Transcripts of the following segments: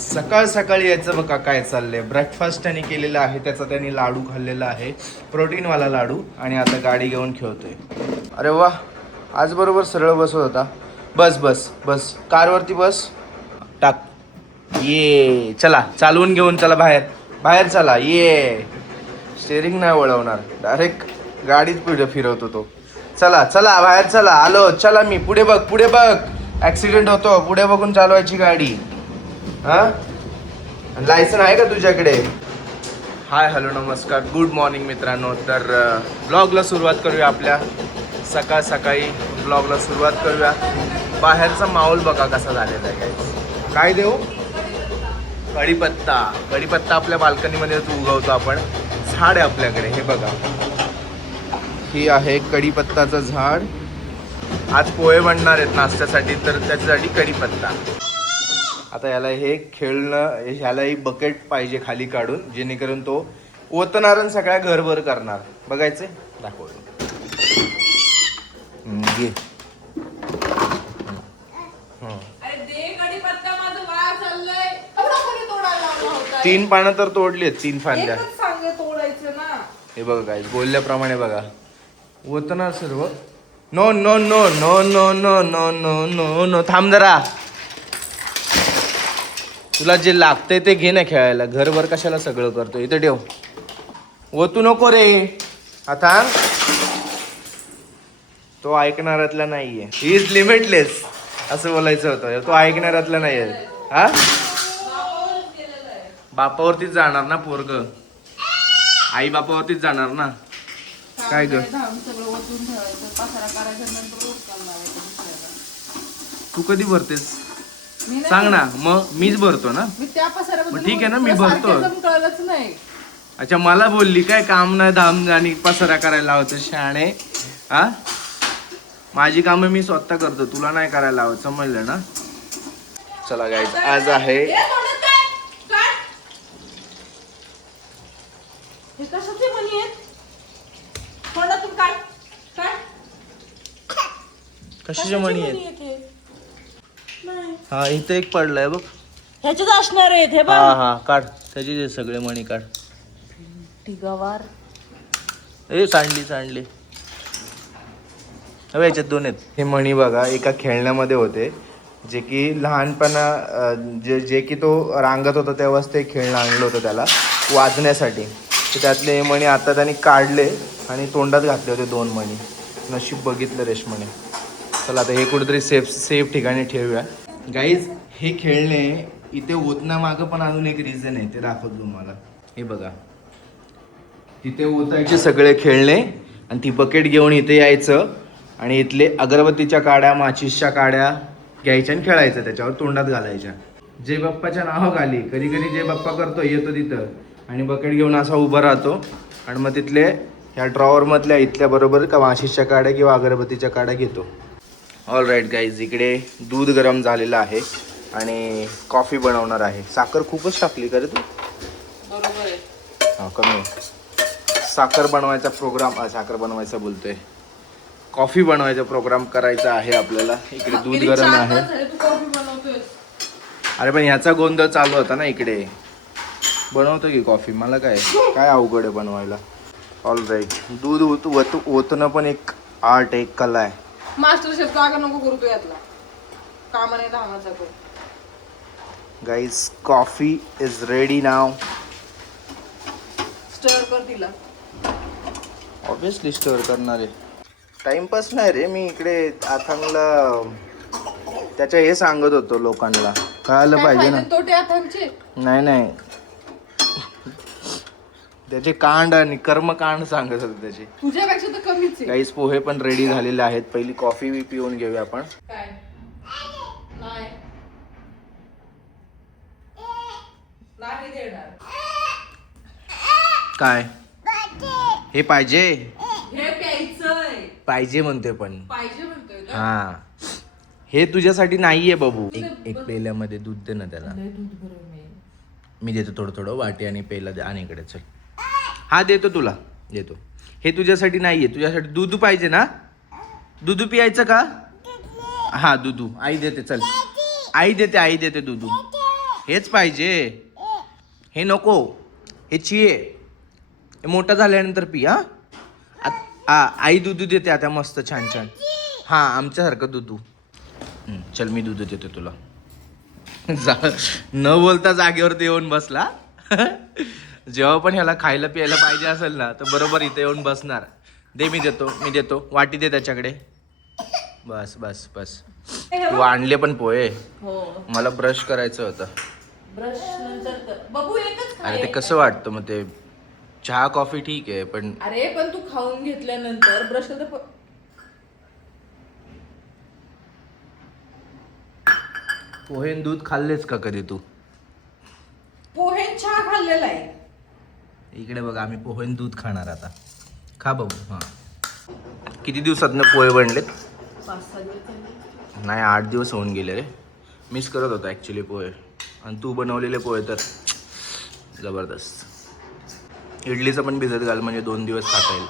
सकाळ सकाळी यायचं बघा काय चाललंय. ब्रेकफास्ट त्यांनी केलेला आहे, त्याचा त्यांनी लाडू खाल्लेला आहे, प्रोटीनवाला लाडू. आणि आता गाडी घेऊन खेळतोय. अरे वा, आज बरोबर सरळ बसत होता. बस बस बस, कारवरती बस, टाक. ये चला, चालवून घेऊन चला बाहेर, बाहेर चला. ये स्टेरिंग नाही वळवणार, डायरेक्ट गाडीच पुढे फिरवतो तो. चला चला बाहेर चला, आलो. चला, मी पुढे बघ, पुढे बघ, ऍक्सिडेंट होतो. पुढे बघून चालवायची गाडी. हा, लायसन आहे का तुझ्याकडे? हाय, हॅलो, नमस्कार, गुड मॉर्निंग मित्रांनो. तर ब्लॉगला सुरुवात करूया. आपल्या सकाळ सकाळी ब्लॉगला सुरुवात करूया. बाहेरचा माहोल बघा कसा झालेला आहे गाईस. काय देऊ? कढीपत्ता. कढीपत्ता आपल्या बाल्कनीमध्ये उगवतो आपण. झाड आहे आपल्याकडे, हे बघा. ही आहे कढीपत्ताचं झाड. आज पोहे बनणार आहेत नाश्त्यासाठी, तर त्याच्यासाठी कढीपत्ता. आता याला हे खेळणं, ह्यालाही बकेट पाहिजे खाली काढून, जेणेकरून तो ओतणार सगळ्या घरभर करणार. बघायचे, दाखवतो. घे. तीन पानं तर तोडलीत, 3 फांद्या. हे बघा काय बोलल्याप्रमाणे बघा, ओतणार सर्व. No no no no no no no no no no, थांब जरा. तुला जे लागतंय ते घे ना खेळायला. घरभर कशाला सगळं करतो? इथे ठेव. ओतू नको रे. आता तो ऐकणारातला नाहीये. ही इज लिमिटलेस असं बोलायचं होतं. तो ऐकणारातला नाहीये. हा, बापावरतीच जाणार ना पोरग. आई बापावरतीच जाणार ना. काय ग, तू कधी भरतेस सांग ना. मग मीच भरतो ना. मग ठीक आहे ना, मी भरतो. अच्छा, मला बोलली काय काम नाही धाम आणि पसारा करायला लावतो शाणे. हा, माझी कामं मी स्वतः करतो, तुला नाही करायला लावत, समजलं ना. चला गाईज, आज आहे कशाच्या मणी आहेत? हा, इथे एक पडलाय बघ. ह्याच्यात असणार आहेत हे बघ. हा हा, काढ त्याचे सगळे मणी काढ. टिगावार. ए, सांडली सांडली. हवे याच्यात 2 आहेत. हे मणी बघा, एका खेळण्यामध्ये होते, जे की लहानपणा जे की तो रांगत होता तेव्हाच ते खेळणं आणलं होतं त्याला वाजण्यासाठी. तर त्यातले हे मणी आता त्यांनी काढले आणि तोंडात घातले होते 2 मणी. नशीब बघितलं रेशमने. चला आता हे कुठेतरी सेफ ठिकाणी ठेवूया. गाईज, हे खेळणे इथे ओतण्यामागं पण अजून एक रिझन आहे, ते दाखवतो तुम्हाला. हे बघा, तिथे ओतायचे सगळे खेळणे आणि ती बकेट घेऊन इथे यायचं आणि इथले अगरबत्तीच्या काड्या, माचीसच्या काड्या घ्यायच्या आणि खेळायचं, त्याच्यावर तोंडात घालायच्या. जय बाप्पाच्या नावाखाली कधी कधी जय बाप्पा करतो, येतो तिथं आणि बकेट घेऊन असा उभा राहतो आणि मग तिथले ह्या ड्रॉवरमधल्या इथल्या बरोबर का माचीसच्या काड्या किंवा अगरबत्तीच्या काड्या घेतो. ऑल राईट गाईज, इकडे दूध गरम झालेलं आहे आणि कॉफी बनवणार आहे. साखर खूपच टाकली का रे तू? बरोबर आहे. हां, कमी. साखर बनवायचा बोलतोय, कॉफी बनवायचा प्रोग्राम करायचा आहे आपल्याला. इकडे दूध गरम आहे. अरे पण ह्याचा गोंधळ चालू होता ना इकडे. बनवतो की कॉफी, मला काय अवघड आहे बनवायला. ऑल राईट, दूध ओतणं पण एक आर्ट, एक कला आहे. मास्टर शेफ का नको करू तू यातला कामाने धामाचा करू. गाईज, कॉफी इज रेडी नाव. स्टर कर तिला. ऑब्विसली स्टर करणार आहे. टाइमपास नाही रे, मी इकडे अथांगला त्याच्या हे सांगत होतो लोकांना. कळायला पाहिजे ना. तोटे अथांगचे नाही, त्याचे कांड आणि कर्मकांड सांगत होते त्याचे. तुझ्यापेक्षा तर कमीच आहे. गाईस, पोहे पण रेडी झालेले आहेत. पहिली कॉफी पिऊन घेऊया आपण. काय नाही देणार. काय हे पाहिजे? हे प्यायचंय. पाहिजे म्हणतोय पण. पाहिजे म्हणतोय का? हा, हे तुझ्यासाठी नाहीये बाबू. एक पेल्यामध्ये दूध दे ना त्याला. मी देतो थोडं थोडं वाटी आणि पेला दे. आणि इकडे चल. हा, देतो तुला, देतो. हे तुझ्यासाठी नाहीये, तुझ्यासाठी दूध पाहिजे ना. दूध पियायचं का? हा, दूध आई देते. चल, आई देते दूध. हेच पाहिजे, हे नको, हे चिये. हे मोठं झाल्यानंतर पी. आई दूध देते आता मस्त छान छान. हा आमच्यासारखं दूध. चल मी दूध देते तुला. न बोलता जागेवरती येऊन बसला. जेव्हा पण ह्याला खायला प्यायला पाहिजे असेल ना तर बरोबर इथे येऊन बसणार. दे मी देतो वाटी दे त्याच्याकडे. बस बस बस. तू आणले पण पोहे. मला ब्रश करायचं होतं. ब्रश नंतर बघू एकच अरे ते कसं वाटतं मग ते चहा कॉफी ठीक आहे पण अरे पण तू खाऊन घेतल्यानंतर ब्रश नंतर पोहे आणि दूध खाल्लेच का कधी तू? पोहे चहा खाल्लेला आहे. इकडे बघा आम्ही पोहे आणि दूध खाणार आता. खा बघू. हा किती दिवसातनं पोहे बनले? 5-6 दिवस. नाही 8 दिवस होऊन गेले रे. मिस करत होता ॲक्च्युली पोहे. आणि तू बनवलेले पोहे तर जबरदस्त. इडलीचं पण भिजत घाल म्हणजे 2 दिवस खाता येईल.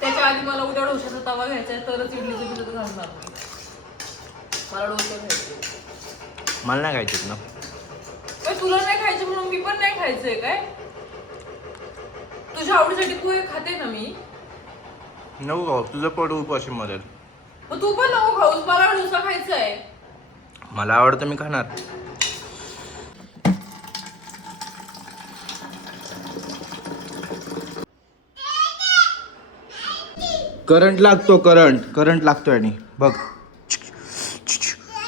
त्याच्या आधी मला उद्या डोशाचा तवा घ्यायचा आहे तरच इडलीचं भिजत घालणार. मला डोसा खायचा. मला नाही खायचेत ना. तुला नाही खायचं म्हणून मी पण नाही खायचंय काय? तुझ्या आवडीसाठी तू हे खाते ना मी. नको खाऊ, तुझं पोट उपाशी मरेल. मग तू पण नको खाऊस, मला डोसा खायचा आहे. मला आवडतं मी खाणार. करंट लागतो, करंट लागतोय. आणि बघ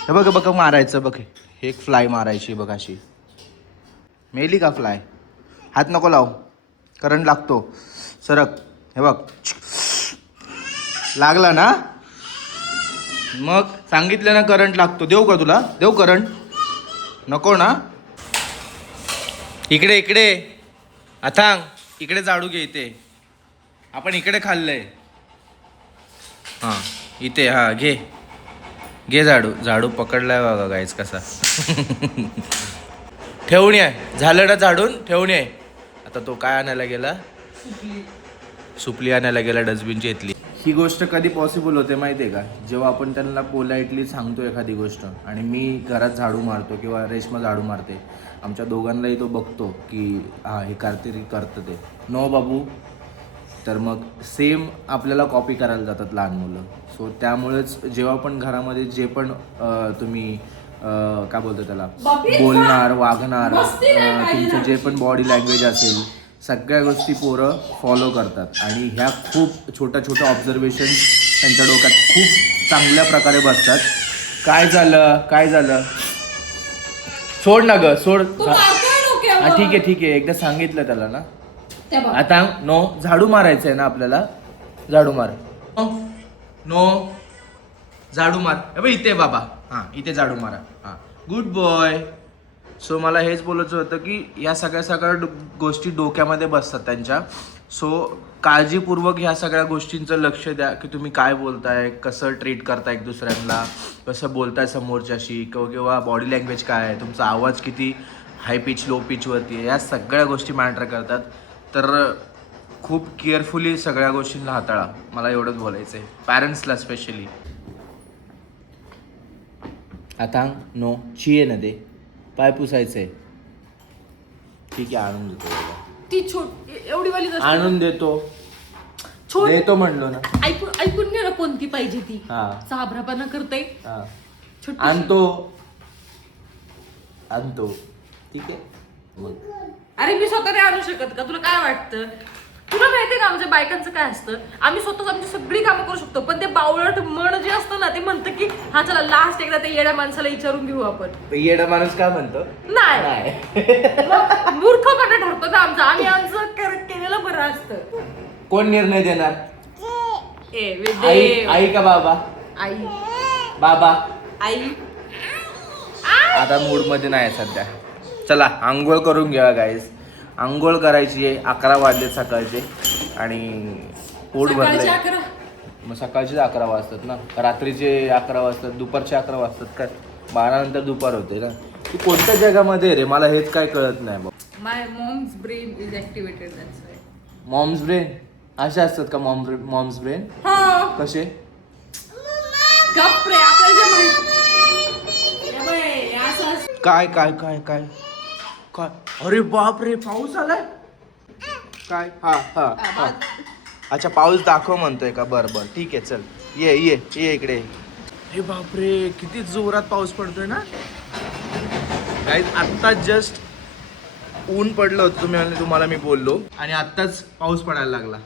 हे बघ बघ मारायचं बघ. हे एक फ्लाय मारायची बघ अशी. मेली का फ्लाय? हात नको लाव, करंट लागतो. सरक. हे बघ लागला ना. मग सांगितलं ना करंट लागतो. देऊ का तुला? देऊ करंट? नको ना. इकडे इकडे अथांग इकडे झाडू घे. इथे आपण इकडे खाल्लंय. हां इथे. हां घे झाडू पकडलाय बघा गाईज कसा. ठेवून आहे झालं ना झाडून ठेवून आहे. आता तो काय आणायला गेला? सुपली आणायला गेला डस्टबिनची इथली. ही गोष्ट कधी पॉसिबल होते माहिती आहे का? जेव्हा आपण त्यांना पोलाइटली सांगतो एखादी गोष्ट आणि मी घरात झाडू मारतो किंवा रेश्मा झाडू मारते, आमच्या दोघांनाही तो बघतो की हा हे करतं ते. नो बाबू. तर मग सेम आपल्याला कॉपी करायला जातात लहान मुलं. सो त्यामुळेच जेव्हा पण घरामध्ये जे पण तुम्ही काय बोलतो त्याला बोलणार वागणार तुमचं जे पण बॉडी लँग्वेज असेल सगळ्या गोष्टी पोरं फॉलो करतात. आणि ह्या खूप छोट्या ऑब्झर्वेशन्स त्यांच्या डोक्यात खूप चांगल्या प्रकारे बसतात. काय झालं सोड ना ग सोड. हा ठीक आहे एकदा सांगितलं त्याला ना. आता नो झाडू मारायचं आहे ना आपल्याला. झाडू मार. नो झाडू मार. इथे बाबा. हां इथे झाडू मारा. हां गुड बॉय. सो मला हेच बोलायचं होतं की या सगळ्या गोष्टी डोक्यामध्ये बसतात त्यांच्या. सो काळजीपूर्वक ह्या सगळ्या गोष्टींचं लक्ष द्या की तुम्ही काय बोलताय, कसं ट्रीट करताय एक दुसऱ्यांना, कसं बोलताय समोरच्याशी, किंवा बॉडी लँग्वेज काय आहे, तुमचा आवाज किती हाय पिच लो पिचवरती आहे, या सगळ्या गोष्टी मॅटर करतात. तर खूप केअरफुली सगळ्या गोष्टींना हाताळा. मला एवढंच बोलायचं आहे पॅरेंट्सला स्पेशली. आता नो चिये ना दे. पाय पुसायचंय. ठीक आहे आणून देतो. ती एवढी वाली आणून देतो. देतो म्हणलो ना. ऐकून घे ना कोणती पाहिजे ती. हा साबरापणा करते. आणतो ठीक आहे मग. अरे मी स्वतः नाही आणू शकत का? तुला काय वाटतं? तुला माहितीये का आमच्या बायकांचं काय असतं? आम्ही स्वतःच आमची सगळी कामं करू शकतो पण ते बावळट मन जे असतं ना ते म्हणतं की हा चला लास्ट एकदा ते येड्या माणसाला विचारून घेऊ आपण. येडा माणूस काय म्हणतो? नाही मूर्खपणा ठरतो ना आमचा. आम्ही आमचं केलेलं बरं असतं. कोण निर्णय देणार? आई आई का बाबा? आई बाबा. आई आता मूड मध्ये नाही सध्या. चला आंघोळ करून घ्या गाईज. आंघोळ करायची आहे. 11 वाजले सकाळचे आणि पोट भरलंय. मग सकाळचे 11 वाजतात ना. रात्रीचे 11 वाजतात, दुपारचे 11 वाजतात काय? 12 नंतर दुपार होते ना. तू कोणत्या जगामध्ये रे? मला हेच काय कळत नाही बघ. My mom's brain is activated. That's why. Moms brain असे असतात का? मॉम्स ब्रेन कसे? काय काय काय काय काय अरे बाप रे पाऊस आलाय काय हा हा हा अच्छा पाऊस दाखव म्हणतोय का बर बर ठीक आहे चल ये ये ये इकडे अरे बापरे किती जोरात पाऊस पडतोय ना गाईज आत्ता जस्ट ऊन पडलं होतं तुम्हाला मी बोललो आणि आत्ताच पाऊस पडायला लागला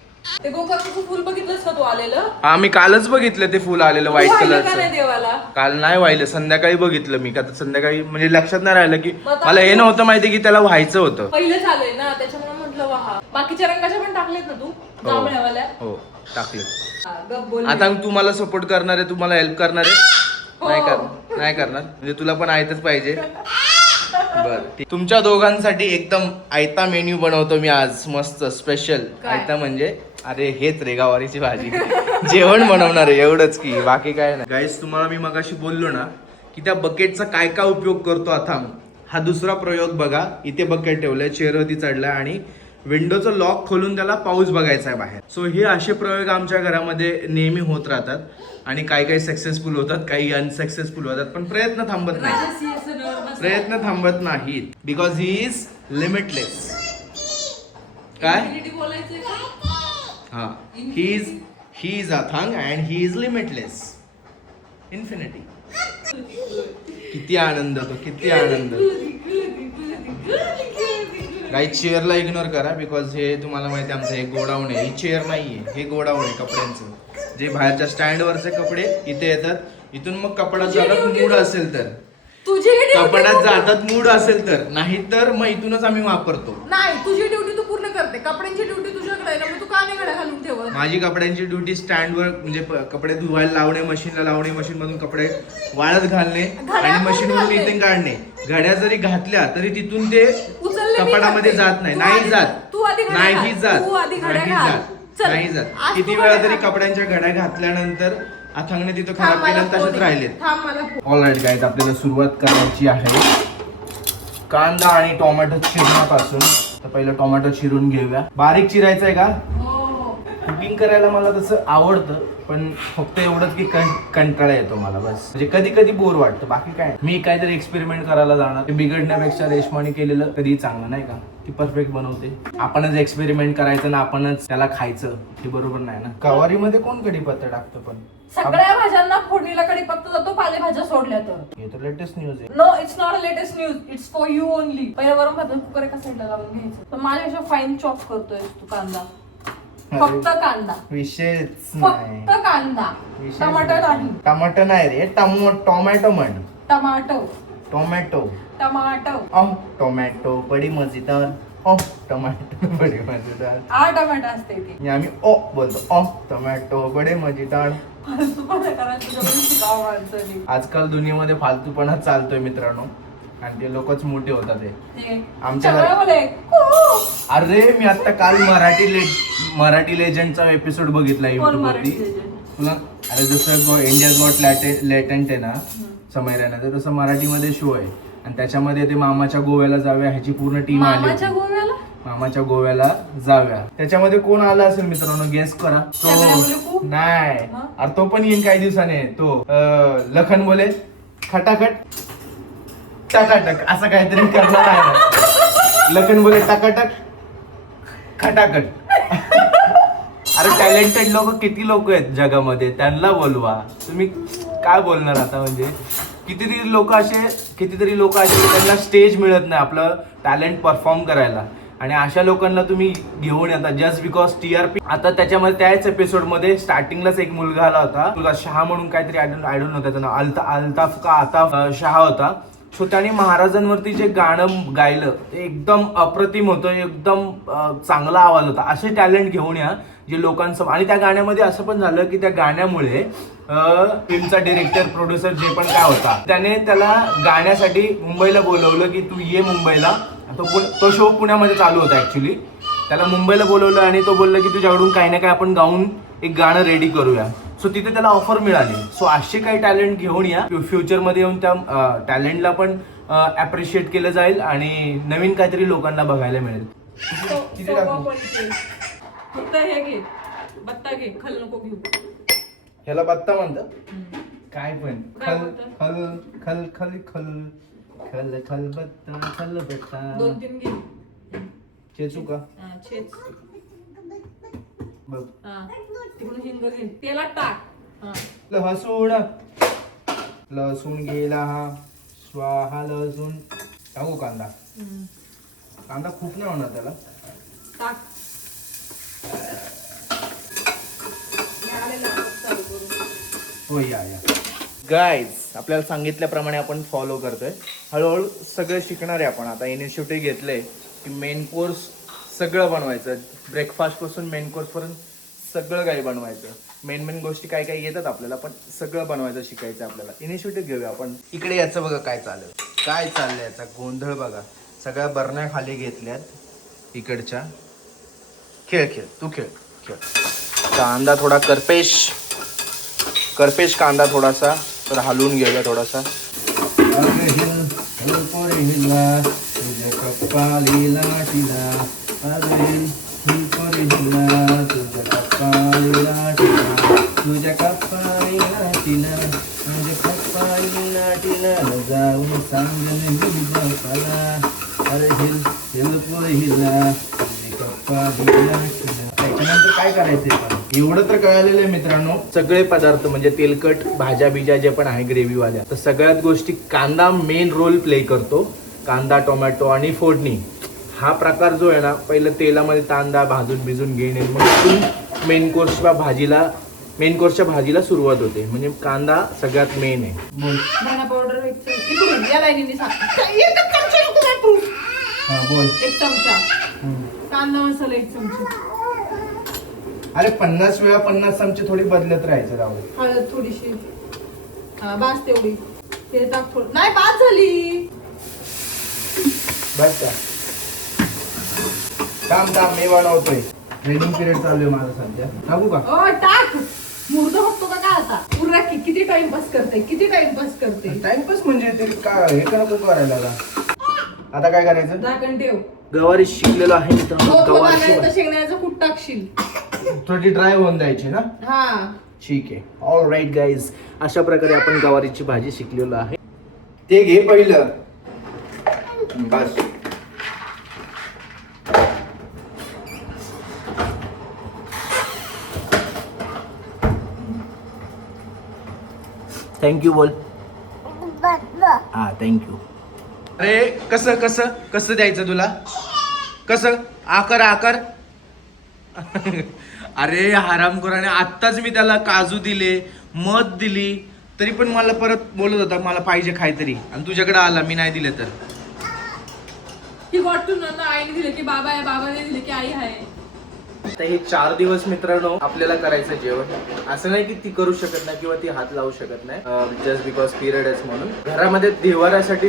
ते गोकर्णाचं फुल बघितलंस का तू आलेलं हा मी कालच बघितलं ते फुल आलेलं व्हाईट का नाही कलरचं देवाला काल नाही व्हायलं संध्याकाळी बघितलं मी का तर संध्याकाळी म्हणजे लक्षात नाही राहिलं की मग आता मला हे नव्हतं माहिती की त्याला व्हायचं होतं पहिलेच आलंय ना त्याच्यामुळे म्हटलं वाहा बाकीच्या रंगाच्या पण टाकलेत ना तू जांभळ्यावाल्या हो टाकलं हा, गप बोल आता तू मला सपोर्ट करणार आहे तू मला हेल्प करणार आहे हो. नाही करणार म्हणजे तुला पण आयतच पाहिजे बर तुमच्या दोघांसाठी एकदम आयता मेन्यू बनवतो मी आज मस्त स्पेशल काय? आयता म्हणजे अरे हेच रे गवारीची भाजी जेवण बनवणार आहे एवढंच की बाकी काय नाही गाईस तुम्हाला मी मगाशी बोललो ना की त्या बकेटचा काय काय उपयोग करतो अथांग हा दुसरा प्रयोग बघा इथे बकेट ठेवलंय चेअरवरती चढलाय आणि विंडोचं लॉक खोलून त्याला पाऊस बघायचा आहे बाहेर सो हे असे प्रयोग आमच्या घरामध्ये नेहमी होत राहतात आणि काही काही सक्सेसफुल होतात काही अनसक्सेसफुल होतात पण प्रयत्न थांबत नाहीत बिकॉज ही इज लिमिटलेस काय हा ही इज अथांग and he is limitless infinity किती आनंद होतो किती आनंद काही चेअरला इग्नोर करा बिकॉज हे तुम्हाला माहिती आहे आमचं हे गोडाऊन आहे ही चेअर नाहीये हे गोडाऊन आहे कपड्यांचं जे बाहेरच्या स्टँडवरचे कपडे इथे येतात इथून मग कपडा जातात मूड असेल तर तुझी कपड्यात जातात मूड असेल तर नाही तर मग इथूनच आम्ही वापरतो नाही तुझी ड्युटी तू पूर्ण करते कपड्यांची ड्युटी तुझ्याकडे आहे ना मग तू का नाही घड्या घालून ठेवत माझी कपड्यांची ड्युटी स्टँडवर म्हणजे कपडे धुवायला लावणे मशीनला लावणे मशीन मधून कपडे वाळत घालणे आणि मशीन मधून इथे काढणे घड्या जरी घातल्या तरी तिथून ते कपड्यामध्ये जात नाही नाही जात नाही जात नाही जात किती वेळा तरी कपड्यांच्या घड्या घातल्यानंतर अथांगने तिथं खराब केलं तसेच राहिलेत ऑलराईट गाईज आपल्याला सुरुवात करायची आहे कांदा आणि टोमॅटो चिरण्यापासून तर पहिलं टोमॅटो चिरून घेऊया बारीक चिरायचं आहे का कुकिंग करायला मला तसं आवडतं पण फक्त एवढंच की कंटाळा येतो मला बस म्हणजे कधी कधी बोर वाटतं बाकी काय मी काहीतरी एक्सपेरिमेंट करायला जाणार ते बिघडण्यापेक्षा रेशमाने केलेलं कधी चांगलं नाही का की परफेक्ट बनवते आपणच एक्सपेरिमेंट करायचं ना आपणच त्याला खायचं हे बरोबर नाही ना कवारीमध्ये कोण कढीपत्ता टाकतं पण सगळ्या भाज्यांना फोडणीला कढीपत्ता जातो पालेभाज्या सोडल्या तर हे तर लेटेस्ट न्यूज आहे no it's not a latest news it's for you only पहिल्या वरून भात कुकर एका साईडला लावून घ्यायचं तर माझ्यापेक्षा फाईन चॉप करतोय तू कांदा फक्त कांदा विषयच नाही फक्त कांदा टमाटर नाही टमाटर नाही रे टोमॅटो म्हण टमाटो टोमॅटो टमाटो टोमॅटो बडी मजेदार टोमॅटो बडी मजेदार 8 टमाटर असते ते आम्ही बोलतो टोमॅटो बडे मजेदार आजकाल दुनियेमध्ये फालतूपणा चालतोय मित्रांनो आणि ते लोकच मोठे होतात ते आमच्या अरे मी आता काल मराठी लेजंडचा एपिसोड बघितला युट्यूब वरती तुला अरे जसं इंडिया गॉट लेटंट आहे ना समय राहणार तसं मराठीमध्ये शो आहे आणि त्याच्यामध्ये ते मामाच्या गोव्याला जाव्या ह्याची पूर्ण टीम आली मामाच्या गोव्याला जाव्या त्याच्यामध्ये कोण आला असेल मित्रांनो गेस करा तो नाही अरे तो पण येईन काही दिवसाने तो लखन बोले खटाखट टकाटक असं काहीतरी करणार आहे लखन बोले टकाटक खटाखट अरे टॅलेंटेड लोक किती लोक आहेत जगामध्ये त्यांना बोलवा तुम्ही काय बोलणार आता म्हणजे कितीतरी लोक असे त्यांना स्टेज मिळत नाही आपलं टॅलेंट परफॉर्म करायला आणि अशा लोकांना तुम्ही घेऊन येता जस्ट बिकॉज TRP आता त्याच्यामध्ये त्याच एपिसोड मध्ये स्टार्टिंगलाच एक मुलगा आला होता तुला शहा म्हणून काहीतरी आय डोंट नो त्याचं नाव अल्ताफ का आताफ शहा होता सो त्याने महाराजांवरती जे गाणं गायलं ते एकदम अप्रतिम होतं एकदम चांगला आवाज होता असे टॅलेंट घेऊन या जे लोकांसमोर आणि त्या गाण्यामध्ये असं पण झालं की त्या गाण्यामुळे फिल्मचा डिरेक्टर प्रोड्युसर जे पण काय होता त्याने त्याला गाण्यासाठी मुंबईला बोलवलं की तू ये मुंबईला तो शो पुण्यामध्ये चालू होता ऍक्च्युली त्याला मुंबईला बोलवलं आणि तो बोलला की तुझ्याकडून काही ना काही आपण गाऊन एक गाणं रेडी करूया सो तिथे त्याला ऑफर मिळाली सो असे काही टॅलेंट घेऊन या फ्युचरमध्ये येऊन त्या टॅलेंटला पण अप्रिशिएट केलं जाईल आणि नवीन काहीतरी लोकांना बघायला मिळेल फक्त हे घे बत्ता घे खल नको घेऊ ह्याला बत्ता म्हणतात काय पण खल खल खल खल खल खलबत्ता खलबत्ता 2-3 घे. चेचू का हा, छेच. बघ हा. तिकडून हिंग घे. तेलात टाक. हा. लसूण लसूण गेला हा स्वाहा लसूण टाकू कांदा हम्म. कांदा खूप नाही होणार त्याला टाक. या आलेलं आपण चालू करू. हो या गाईज आपल्याला सांगितल्याप्रमाणे आपण फॉलो करतोय हळूहळू सगळं शिकणार आहे आपण आता इनिशिएटिव्ह घेतलंय की मेन कोर्स सगळं बनवायचं ब्रेकफास्ट पासून मेन कोर्स पर्यंत सगळं काही बनवायचं मेन गोष्टी काय काय येतात आपल्याला पण सगळं बनवायचं शिकायचं आपल्याला इनिशिएटिव्ह घेऊया आपण इकडे याचं बघा काय चाललंय याचा गोंधळ बघा सगळ्या बरण्या खाली घेतल्यात इकडच्या खेळ तू खेळ कांदा थोडा करपेश कांदा थोडासा तर हलवून घेऊया थोडासा तुझ्या कपाळीला टिला म्हणजे कपाळीला टिला जाऊन सांगन अरे हिल हिला त्याच्यानंतर काय करायचंय एवढं तर कळालेलं आहे मित्रांनो सगळे पदार्थ म्हणजे तेलकट भाज्या बिज्या जे पण आहे ग्रेव्हीवाल्या तर सगळ्यात गोष्टी कांदा मेन रोल प्ले करतो कांदा टोमॅटो आणि फोडणी हा प्रकार जो आहे ना पहिलं तेलामध्ये कांदा भाजून भिजून घेणे मग मेन कोर्सच्या भाजीला सुरुवात होते म्हणजे कांदा सगळ्यात मेन आहे बोल धना पावडर या लाईनीने बोल 1 चमचा कांदा मसाला 1 चमचा अरे 50 वेळा 50 चमचे थोडी बदलत राहायचं राहू हळद थोडीशी हा बास तेवढी ते टाक थोडं नाही बास झाली बस का काम मी बनवतोय ट्रेनिंग पिरियड चालू आहे माझा सध्या टाकू का टाक मुर्द होतो का काय आता पुरा किती टाइमपास करते टाइमपास म्हणजे ते काय हे का नको करायला आता काय करायचं झाकण ठेव गवारी शिकलेलो आहे शेंगदाण्याचं कूट टाकशील थोडी ड्राय होऊन द्यायची ना हा ठीक आहे ऑल राईट गाईज अशा प्रकारे आपण गवारीची भाजी शिकलेलो आहे ते घे पहिलं बस थँक्यू बोल हा थँक्यू अरे कसं द्यायचं तुला कसं आकर अरे हरामखोराने आत्ताच मी त्याला काजू दिले मध दिली तरी पण मला परत बोलत होता मला पाहिजे काहीतरी आणि तुझ्याकडे आला मी नाही दिले तर ही वाटून आईने दिले की बाबा आहे बाबाने दिले की आई आहे आता हे 4 दिवस मित्रांनो आपल्याला करायचं जेवण असं नाही की ती करू शकत नाही किंवा ती हात लावू शकत नाही जस्ट बिकॉज पिरियड आहे म्हणून घरामध्ये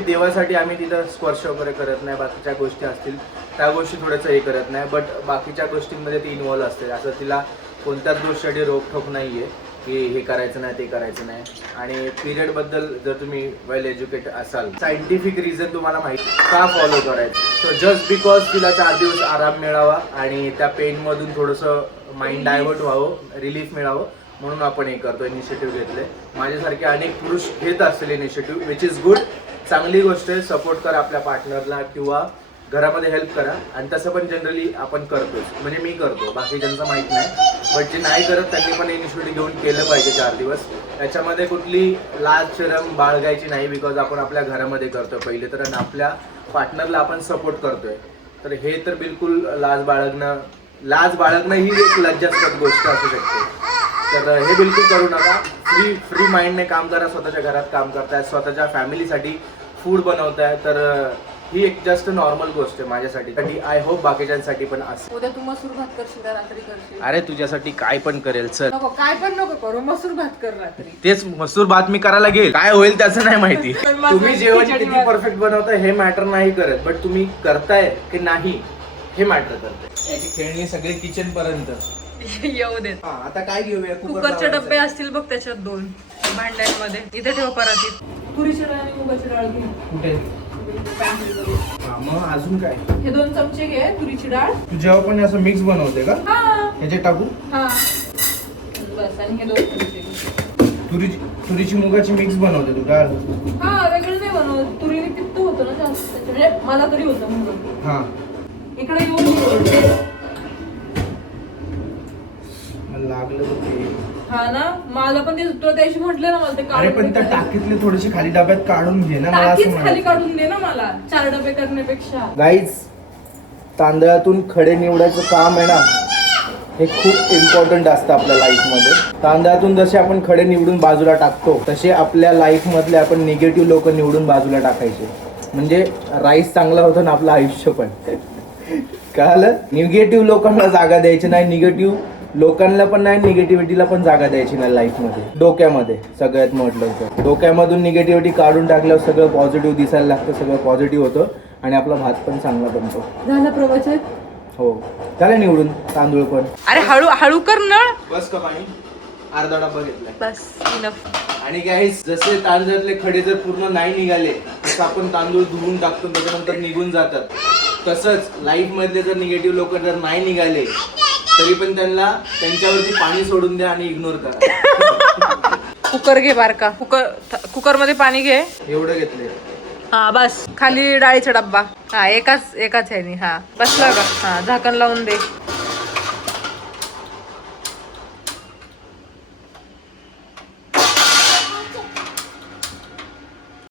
देवासाठी आम्ही तिथं स्पर्श वगैरे करत नाही बाकीच्या गोष्टी असतील त्या गोष्टी थोड्याच हे करत नाही बट बाकीच्या गोष्टींमध्ये ती इन्व्हॉल्व असते असं तिला कोणत्याच गोष्टीसाठी रोकठोक नाहीये की हे करायचं नाही ते करायचं नाही आणि पिरियड बद्दल जर तुम्ही वेल एज्युकेट असाल सायंटिफिक रिझन तुम्हाला माहिती का फॉलो करायचं सो जस्ट बिकॉज तिला 4 दिवस आराम मिळावा आणि त्या पेन मधून थोडंसं माइंड डायव्हर्ट व्हावं रिलीफ मिळावं म्हणून आपण हे करतो इनिशिएटिव्ह घेतले माझ्यासारखे अनेक पुरुष घेत असतील इनिशिएटिव्ह विच इज गुड चांगली गोष्ट आहे सपोर्ट करा आपल्या पार्टनरला किंवा घरामध्ये हेल्प करा आणि तसं पण जनरली आपण करतोच म्हणजे मी करतो बाकी ज्यांचं माहीत नाही बट जे नाही करत त्यांनी पण इनिशिएटिव्ह घेऊन केलं पाहिजे 4 दिवस त्याच्यामध्ये कुठली लाज शरम बाळगायची नाही बिकॉज आपण आपल्या घरामध्ये करतो पहिले तर आणि आपल्या पार्टनरला आपण सपोर्ट करतोय तर हे तर बिलकुल लाज बाळगणं ही एक लज्जास्पद गोष्ट असू शकते तर हे बिलकुल करू नका फ्री माइंडने काम करा स्वतःच्या घरात काम करताय स्वतःच्या फॅमिलीसाठी फूड बनवताय तर ही एक जस्ट नॉर्मल गोष्ट आहे माझ्यासाठी आय होप बाकीच्यांसाठी पण असेल उद्या तू मसूर भात करशील का रात्री करशील अरे तुझ्यासाठी काय पण करेल सर नको काय पण नको करू मसूर भात कर रात्री तेच मसूर भात मी करायला घेईल काय होईल त्याचं नाही माहिती तुम्ही जेवण किती परफेक्ट बनवताय हे मॅटर नाही करत बट तुम्ही करताय की नाही हे मॅटर करते याची खेळणी सगळे किचन पर्यंत येऊ देत आता काय घेऊया कुकरचे डब्बे असतील बघ त्याच्यात 2 भांड्यांमध्ये इथे ठेव परातीत तुरीची डाळ आणि मुगाची डाळ घे कुठे मग अजून काय हे 2 चमचे घे तुरीची डाळ तू जेव्हा पण असं मिक्स बनवते का हा ह्याच्यात टाकू हा बस आणि हे 2 चमचे तुरीची मुगाची मिक्स बनवते तू डाळ हा वेगळं नाही बनवत तुरीने पित्त म्हणजे मला तरी होतं म्हणून. हा इकडे येऊन मी ओरडते. मला लागलं बघ ते. हा ना, मला पण ते तुला त्याशी म्हटलं ना, मला ते अरे पण त्या टाकीतले थोडेसे खाली डब्यात काढून घे ना, मला असं टाकीच खाली म्हणायचं. काढून दे ना मला, 4 डबे करण्यापेक्षा. गाईज, तांदळातून खडे निवडायचं काम आहे ना, हे खूप इम्पॉर्टंट असतं आपल्या लाईफमध्ये. तांदळातून जसे आपण खडे निवडून बाजूला टाकतो, तसे आपल्या लाईफमधले आपण निगेटिव्ह लोक निवडून बाजूला टाकायचे. म्हणजे राईस चांगला होतं ना आपलं आयुष्य पण. कळालं? निगेटिव्ह लोकांना जागा द्यायची नाही, निगेटिव्ह लोकांना पण नाही, निगेटिव्हिटीला पण जागा द्यायची नाही लाईफमध्ये. डोक्यामध्ये सगळ्यात म्हटलं तर डोक्यामधून निगेटिव्हिटी काढून टाकल्यावर सगळं पॉझिटिव्ह दिसायला लागतं, सगळं पॉझिटिव्ह होतं आणि आपला भात पण चांगला बनतो. झालं प्रवचन? हो, झालं निवडून तांदूळ पण. अरे हळू हळू कर ना. बस का पाणी? अर्धा डब्बा घेतलाय. बस इनफ. आणि गाईस, जसे तांदळातले खडे जर पूर्ण नाही निघाले, तसं आपण तांदूळ धुवून टाकतो त्याच्यानंतर निघून जातात, तसंच लाईफ मधले जर निगेटिव्ह लोक जर नाही निघाले तरी पण त्यांच्यावरती पाणी सोडून द्या आणि इग्नोर करा. कुकर घे बारका. कुकर मध्ये पाणी घे. एवढं घेतलंय. हा बस. खाली डाळीचा डब्बा. हा एकाच ह्यानी. हा बसला का? हा झाकण लावून दे.